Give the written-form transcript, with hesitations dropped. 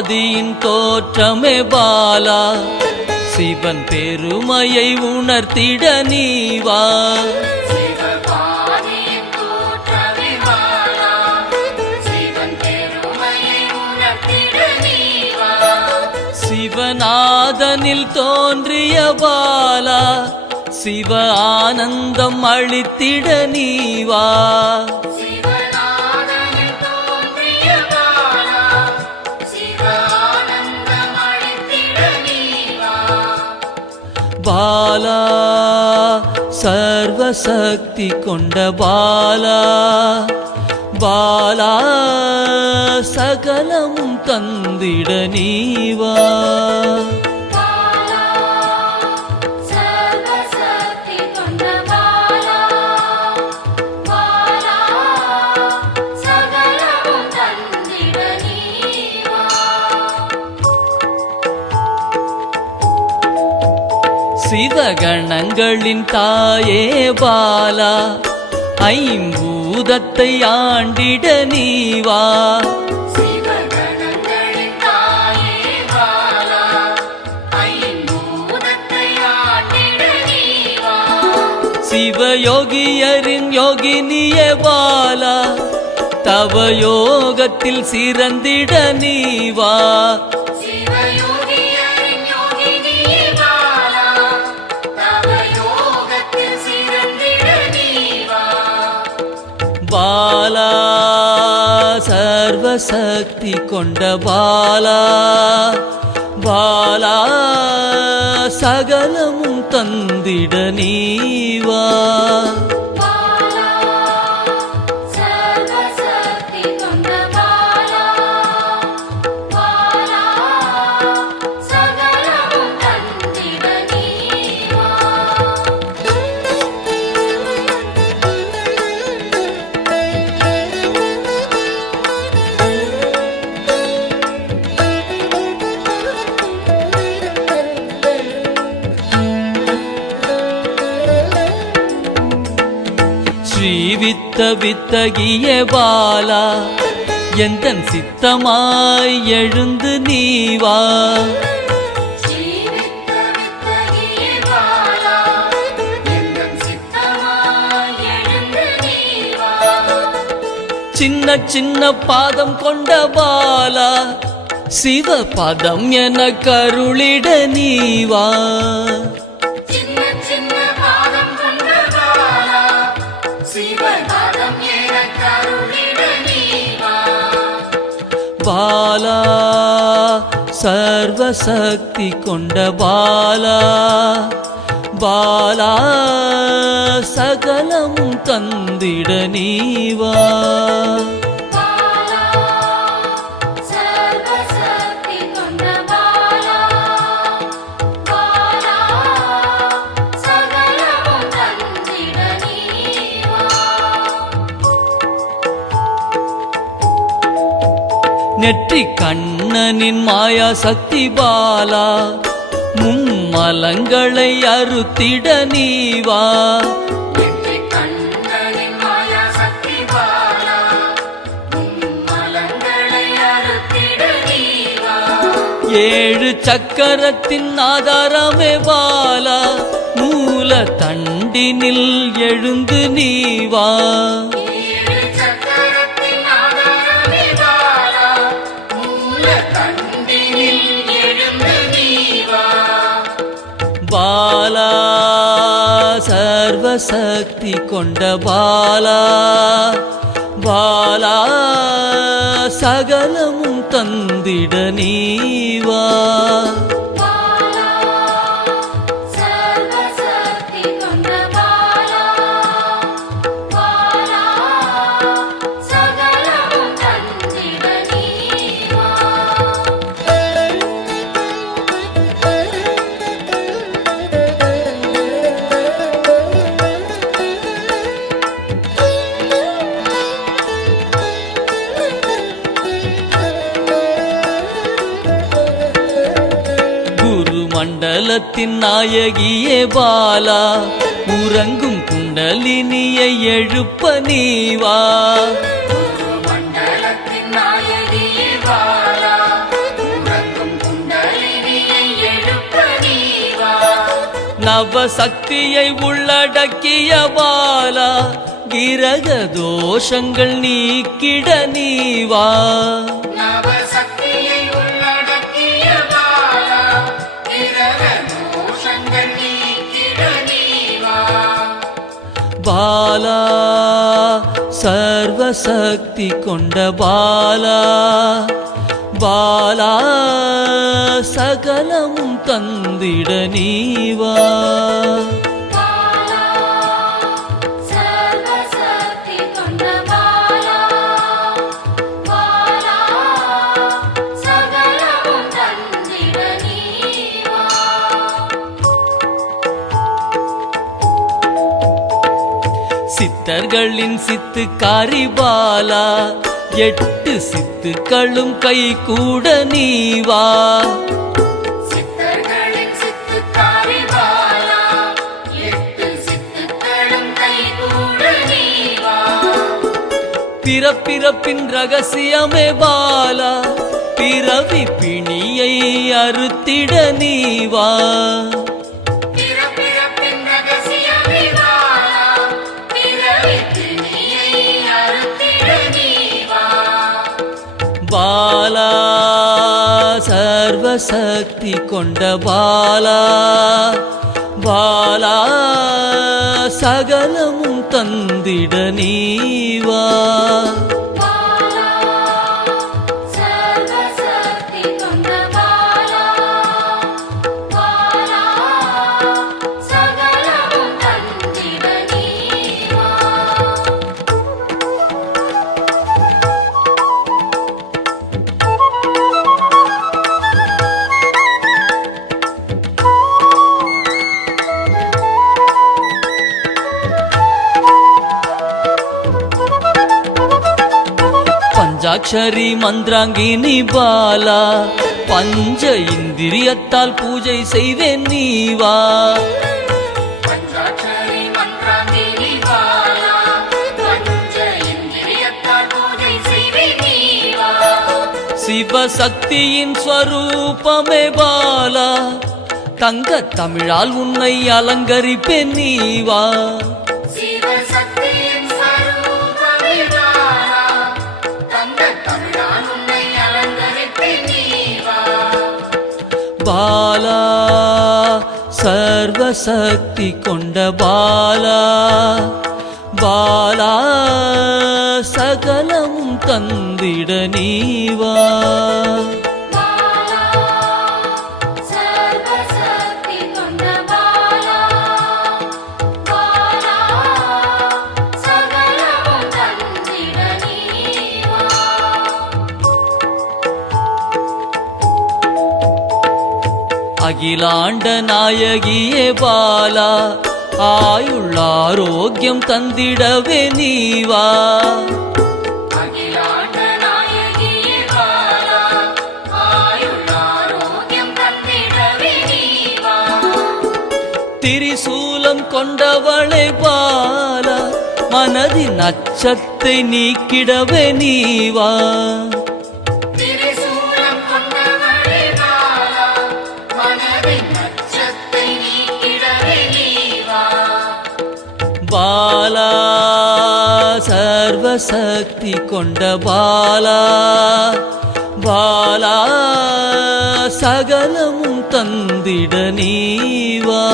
ஆதியின் தோற்றமே பாலா, சிவன் பெருமையை உணர்த்திட நீவா. சிவநாதனில் தோன்றிய பாலா, சிவ ஆனந்தம் அளித்திட நீவா. பாலா சர்வசக்தி கொண்ட பாலா, பாலா சகலமும் தந்திட நீவா. சிவகணங்களின் தாயே பாலா, ஐம்பூதத்தை ஆண்டிட நீவா. சிவயோகியரின் யோகினியே பாலா, தவ யோகத்தில் சிறந்திட நீவா. பாலா சர்வசக்தி கொண்ட பாலா, பாலா சகலமும் தந்திட நீவா. ஸ்ரீவித்த வித்தகிய பாலா, எந்தன் சித்தமாய் எழுந்து நீவா. சின்ன சின்ன பாதம் கொண்ட பாலா, சிவ பதம் என கருளிட நீவா. பாலா சர்வசக்தி கொண்ட பாலா, பாலா சகலமும் தந்திட நீவா. நெற்றி கண்ணனின் மாயா சக்தி பாலா, மும்மலங்களை அறுத்திட நீவா. ஏழு சக்கரத்தின் ஆதாரமே பாலா, மூல தண்டினில் எழுந்து நீவா. பாலா சர்வசக்தி கொண்ட பாலா, பாலா சகலமும் தந்திட நீவா. மண்டலத்தின் நாயகியே பாலா, உறங்கும் குண்டலினியை எழுப்ப நீவா. மண்டலத்தின் நாயகியே பாலா, நவசக்தியை உள்ளடக்கிய பாலா கிரக தோஷங்கள் நீக்கிட நீவா நவசக்தியை உள்ளடக்கிய பாலா கிரக தோஷங்கள் நீக்கிட நீவா பாலா சர்வசக்தி கொண்ட பாலா பாலா சகலமும் தந்திட நீவா பாலா சர்வசக்தி கொண்ட பாலா பாலா சகலமும் தந்திட நீவா சித்தர்களின் சித்துக்காரி பாலா 8 சித்துக்களும் கை கூட நீவா சித்தர்களின் சித்துக்காரி பாலா 8 சித்துக்களும் கைகூட நீவா பிறப்பிறப்பின் ரகசியமே பாலா பிறவி பிணியை அறுத்திட நீவா பிறப்பிறப்பின் ரகசியமே பாலா பிறவி பிணியை அறுத்திட நீவா பாலா சர்வசக்தி கொண்ட பாலா பாலா சகலமும் தந்திட நீவா பாலா சர்வசக்தி கொண்ட பாலா பாலா சகலமும் தந்திட நீவா பஞ்சாட்சரி மந்திராங்கினி பாலா பஞ்ச இந்திரியத்தால் பூஜை செய்வேன் நீவா பஞ்சாட்சரி மந்திராங்கினி பாலா பஞ்ச இந்திரியத்தால் பூஜை செய்வே நீவா சிவசக்தியின் ஸ்வரூபமே பாலா தங்க தமிழால் உன்னை அலங்கரிப்பேன் நீவா சிவசக்தியின் ஸ்வரூபமே பாலா தங்க தமிழால் உன்னை அலங்கரிப்பேன் நீவா பாலா சர்வசக்தி கொண்ட பாலா பாலா சகலமும் தந்திட நீவா பாலா சர்வசக்தி கொண்ட பாலா பாலா சகலமும் தந்திட நீவா அகிலாண்ட நாயகியே பாலா ஆயுள் ஆரோக்கியம் தந்திடவே நீவா அகிலாண்ட நாயகியே பாலா ஆயுள் ஆரோக்கியம் தந்திடவே நீவா திரிசூலம் கொண்டவளை பாலா மனதின் அச்சத்தை நீக்கிடவே நீவா திரிசூலம் கொண்டவளே பாலா மனதின் அச்சத்தை நீக்கிடவே நீவா பாலா சர்வசக்தி கொண்ட பாலா பாலா சகலமும் தந்திட நீவா